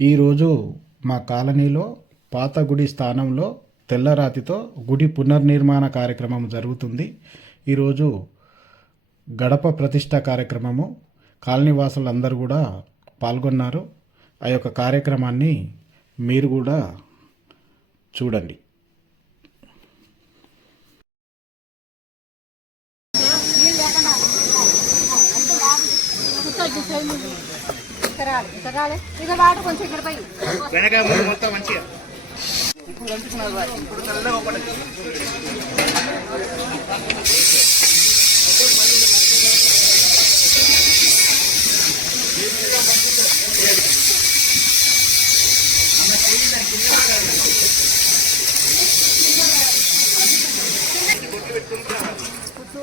ఈరోజు మా కాలనీలో పాత గుడి స్థానంలో తెల్లరాతితో గుడి పునర్నిర్మాణ కార్యక్రమం జరుగుతుంది. ఈరోజు గడప ప్రతిష్ట కార్యక్రమము. కాలనీవాసులు అందరూ కూడా పాల్గొన్నారు. ఆ యొక్క కార్యక్రమాన్ని మీరు కూడా చూడండి. కొంచెం ఇక్కడ పోయి. వెనక మొత్తం మంచిగా. ఇప్పుడు కనిపిస్తున్నారు ఇప్పుడు తెల్లగా ఒకటి ఆ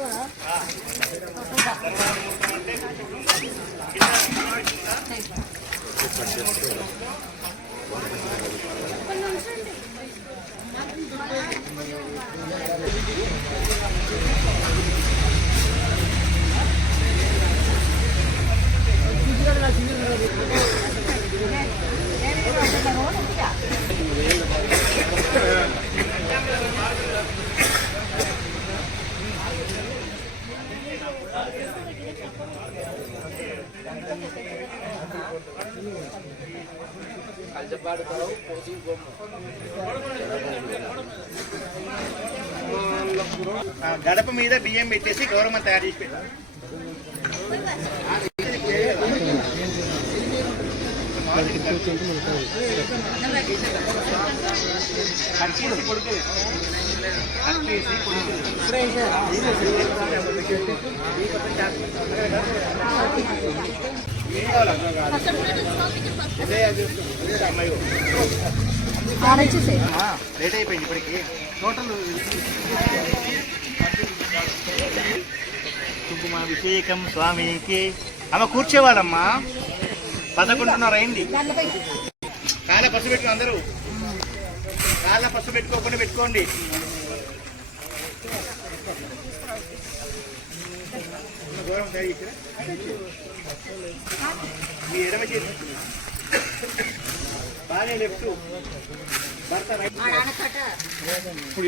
గడప మీద బియ్యం పెట్టేసి గౌరవం తయారు చేసి పెట్టారు కట్టేసి కొడుకు కట్టేసి కొడుకు ఆడొచ్చేసే లేట్ అయిపోయింది ఇప్పటికి టోటల్ కుంకుమాభిషేకం స్వామికి. అమ్మ కూర్చోవాలమ్మా. పదకొండున్నర అయింది. కాళ్ళ పసు పెట్టుకో అందరూ. కాళ్ళ పసు పెట్టుకోకుండా పెట్టుకోండి? మీ ఎడమ చేతి. బాగానే లెఫ్ట్. భర్త రైట్. ఇప్పుడు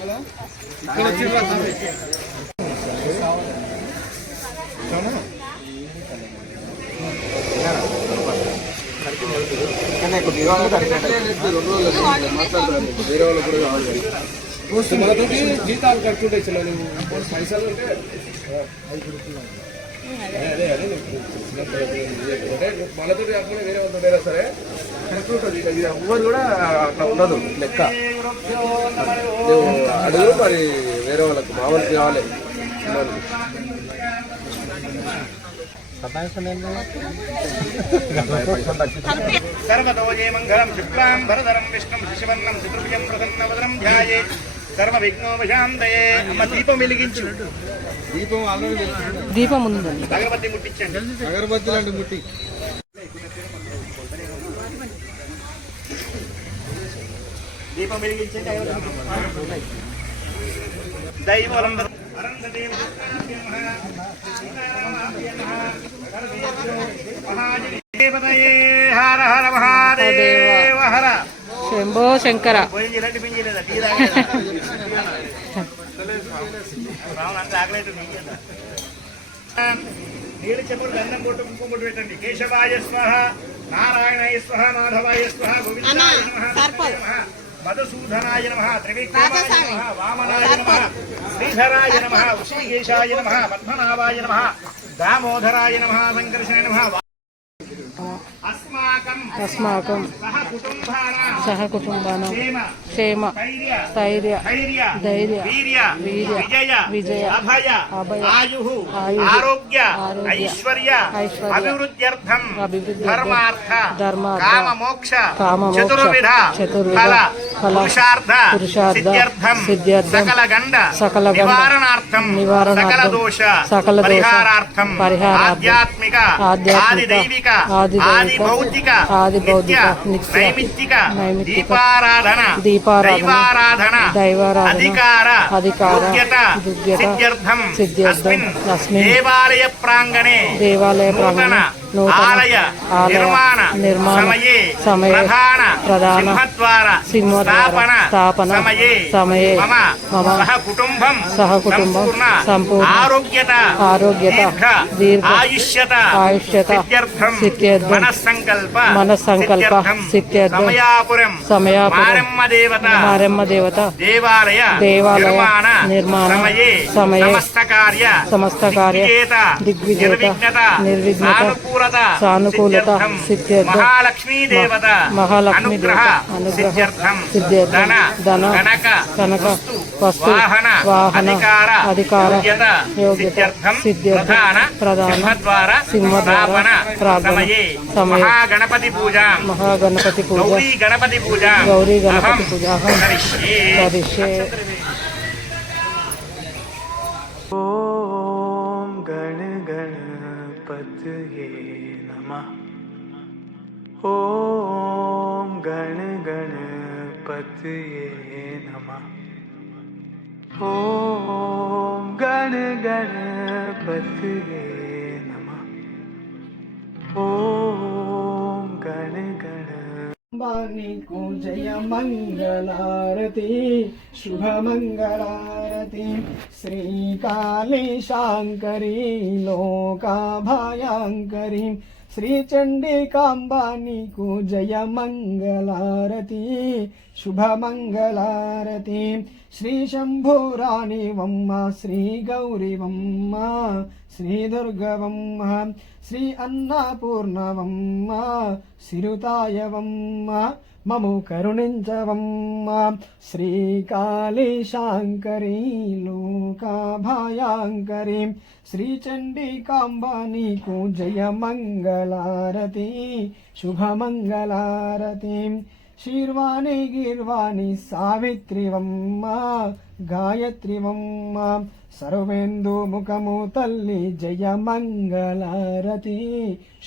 కావాలి మనతోటి జీతాలు కట్టుకుంటే చిన్న నువ్వు పైసలు ఉంటే అదే అదే అంటే మనతోటి కాకుండా వేరే వాళ్ళతో సరే కరెక్ట్ ఉంటుంది. ఇక ఇది ఎవ్వరు కూడా అట్లా ఉండదు. లెక్క. నువ్వు అడుగు మరి వేరే వాళ్ళకి మా వాళ్ళకి కావాలి. ఉండదు. సర్వతోజే మంగళం శుక్లాం భరధరం విష్ణుం శిశువర్ణం చతుర్భుజం ప్రసన్నవదనం ధ్యాయే. సర్వ విఘ్నోపశాంతయే అమ్మ దీపం వెలిగించు. దీపం దీపం ఉందండి భగవతి ముట్టించండి. అగరబత్తి లాంటి ముట్టి. దీపం వెలిగించండి దైవలందరూ హర హర మహాదేవ హర శంభో శంకర. నీళ్ళు చెప్పులు గంధం కొట్టు కుంకుమ కొట్టు పెట్టండి. కేశవాయ స్వహ నారాయణాయ స్వహ మాధవాయ స్వహ గోవిందాయ నమః. మధుసూదనాయ నమ త్రివిక్రమాయ నమ వామనాయ నమ శ్రీధరాయ నమ ఋషికేశాయ నమ పద్మనాభాయ నమ దామోదరాయ నమ సంకర్షణ నమ అస్మాకం. అస్మాకం. సహ సహ కుటుంబానం క్షేమ క్షేమ ధైర్య స్థైర్య ధైర్య ధైర్య వీర్య వీర్య విజయ విజయ అభయ అభయ ఆయు ఆయుః ఆరోగ్య ఆరోగ్య ఐశ్వర్య ఐశ్వర్య అభివృద్ధ్యర్థం అభివృద్ధ్యర్థం ధర్మార్థ ధర్మార్థ కామ మోక్ష కామ మోక్ష చతుర్విధ చతుర్విధ ఫల ఫల పురుషార్థ పురుషార్థ సిద్ధ్యర్థం సిద్ధ్యర్థం సకల గండ సకల గండ నివారణార్థం నివారణార్థం సకల దోష సకల దోష పరిహారార్థం పరిహారార్థం ఆధ్యాత్మిక ఆధ్యాత్మిక ఆది దైవిక ఆది ఆది దైవిక భౌతిక ఆది భౌతిక నిత్య నిత్య నైమిత్తిక దీపారాధన దీపారాధన దైవారాధన అధికార అధికార సిద్ధ్యర్థం సిద్ధ్యర్థం దేవాలయ ప్రాంగణే దేవాలయ ప్రాంగణే ఆలయ నిర్మాణ సమయే ప్రధాన సింహద్వార స్థాపన సమయే సమయే మమ సహ కుటుంబం సహ కుటుంబం సంపూర్ణ ఆరోగ్యత ఆరోగ్యత దీర్ఘ ఆయుష్యత ఆయుష్యత సిద్ధ్యర్థం సిద్ధ్యర్థం మనస్సంకల్ప మనస్సంకల్ప సిద్ధ్యర్థం సమయాపురం సమయాపురం మారమ్మ దేవత మారెమ్మ దేవత దేవాలయ దేవాలయ నిర్మాణ నిర్మాణ సమయే సమయే సమస్త కార్య సమస్త కార్య దిగ్విజేత దిగ్విజేత నిర్విఘ్నత నిర్విఘ్నత సానుకూలత సానుకూలత సిద్ధ్యర్థం సిద్ధ్యర్థం మహాలక్ష్మీ దేవత మహాలక్ష్మీ అనుగ్రహ దేవత అనుగ్రహ సిద్ధ్యర్థం సిద్ధ్యర్థం ధన ధన కనక కనక వస్తు వస్తు వాహన వాహన అధికార అధికార యోగ్యత యోగ్యత సిద్ధ్యర్థం సిద్ధ్యర్థం ప్రధాన ప్రధాన సింహద్వార సింహద్వార స్థాపన ప్రార్థన సమయే సమయే మహాగణపతి పూజాం మహాగణపతి పూజ గౌరీ గణపతి పూజా గౌరీ గణపతి అహం పూజ అహం కరిష్యే. కరిష్యే ॐ गण गणपतये नमः ओम गण गणपतये नमः। ओम गण गणपतये नमः। ओम गण गण वाणिको जय मङ्गलारति शुभमङ्गलारति श्रीकाली शाङ्करी लोकाभायाङ्करी శ్రీచండికాంబా నీకు జయ మంగళారతి శుభ మంగళారతి. శ్రీ శంభూరాణి వమ్మ శ్రీ గౌరివమ్మ శ్రీ దుర్గవమ్మ శ్రీ అన్నపూర్ణవమ్మ సిరుతాయవమ్మ మము కరుణించవమ్మ. శ్రీకాళీ శాంకరీ లోకాభయాంకరీ. శ్రీచండికాంబ నీకు జయ మంగళారతి శుభమంగళారతి. శీర్వాణి గీర్వాణి సావిత్రివమ్మ గాయత్రివమ్మ. సర్వేందు ముఖము తల్లి జయ మంగళారతి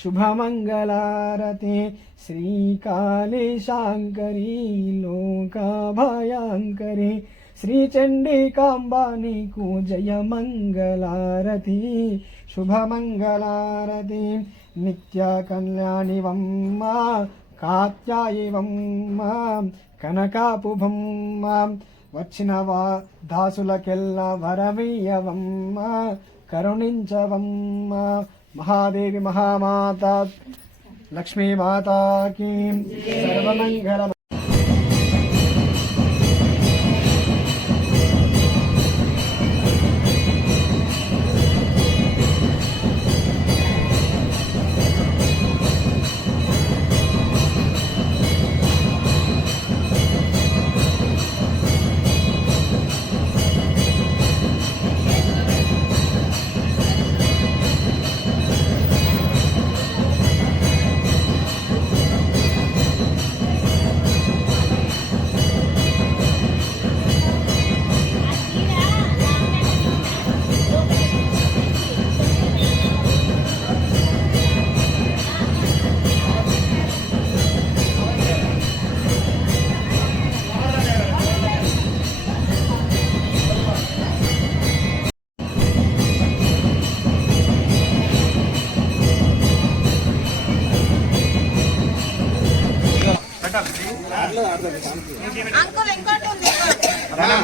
శుభమంగళారతి శ్రీకాళీ శాంకరీ లోకాభయాంకరి శ్రీచండికాంబా నీకు జయ మంగళారతి శుభమంగళారతి నిత్య కళ్యాణివమ్మ కాత్యాయివమ్మ కనకాపుభమ్మ వచ్చిన వా దాసులకెల్ల వరవీయవమ్మ కరుణించవమ్మ. మహాదేవి మహామాత లక్ష్మీమాతాకి సర్వమంగళ.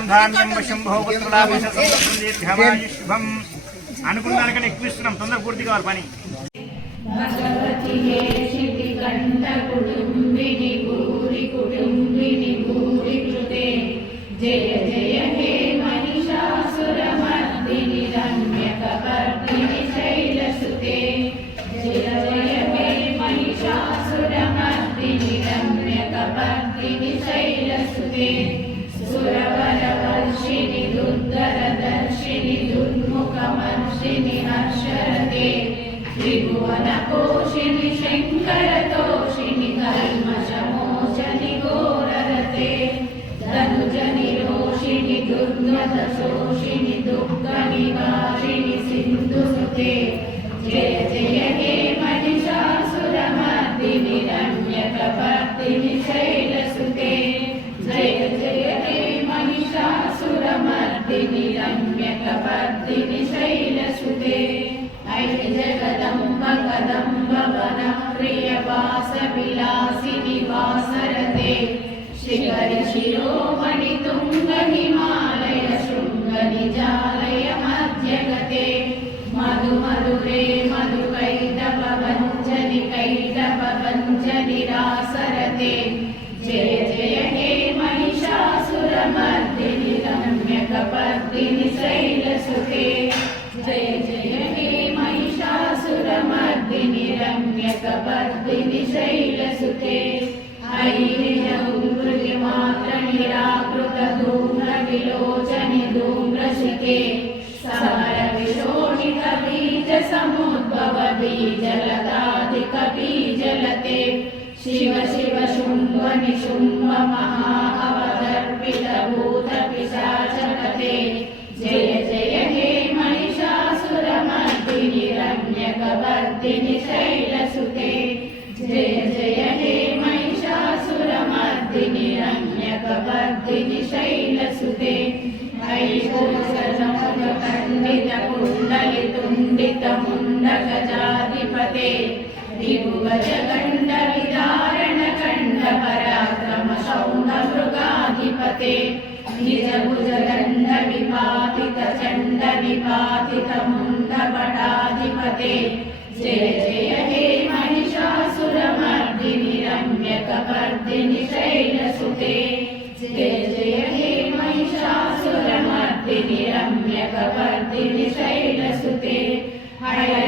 ధనం ధాన్యం శంభో. పుత్రలాభిషం అనుకున్న దానికన్నా ఎక్కువ ఇస్తున్నాం. తొందర పూర్తి కావాలి పని. శైలసుతే पोषिणि शङ्करतोषिणि कल्मषमोचनि घोररते धनुजनि रोषिणि दुर्गतशोषिणि दुःखनिवारिणि सिन्धुसुते जय जय हे वनप्रियवास विलासिनि धूम्रविलोचनि धूम्रशिके समरविशोणित बीज समुद्भव बीजलदाधिक बीजलते शिव शिव शुम्भ निशुम्भ महाअवदर्पित भूत पिशाचकते जय जय हे महिषासुरमर्दिनि रम्यकवर्दिनि शैलसुते जय जय हे महिषासुरमर्दिनि रम्यकवर्दिनि शैलसुते వైభూషణముగ ఖండిత కుండలితుండిత ముండక జాధిపతే దిగువ జగండ విదారణ ఖండ పరాక్రమ సౌన మృగాధిపతే నిజ భుజగండ విపాతిత జయ జయ హే మహిషాసురమర్దిని రమ్యకపర్దిని శైలసుతే I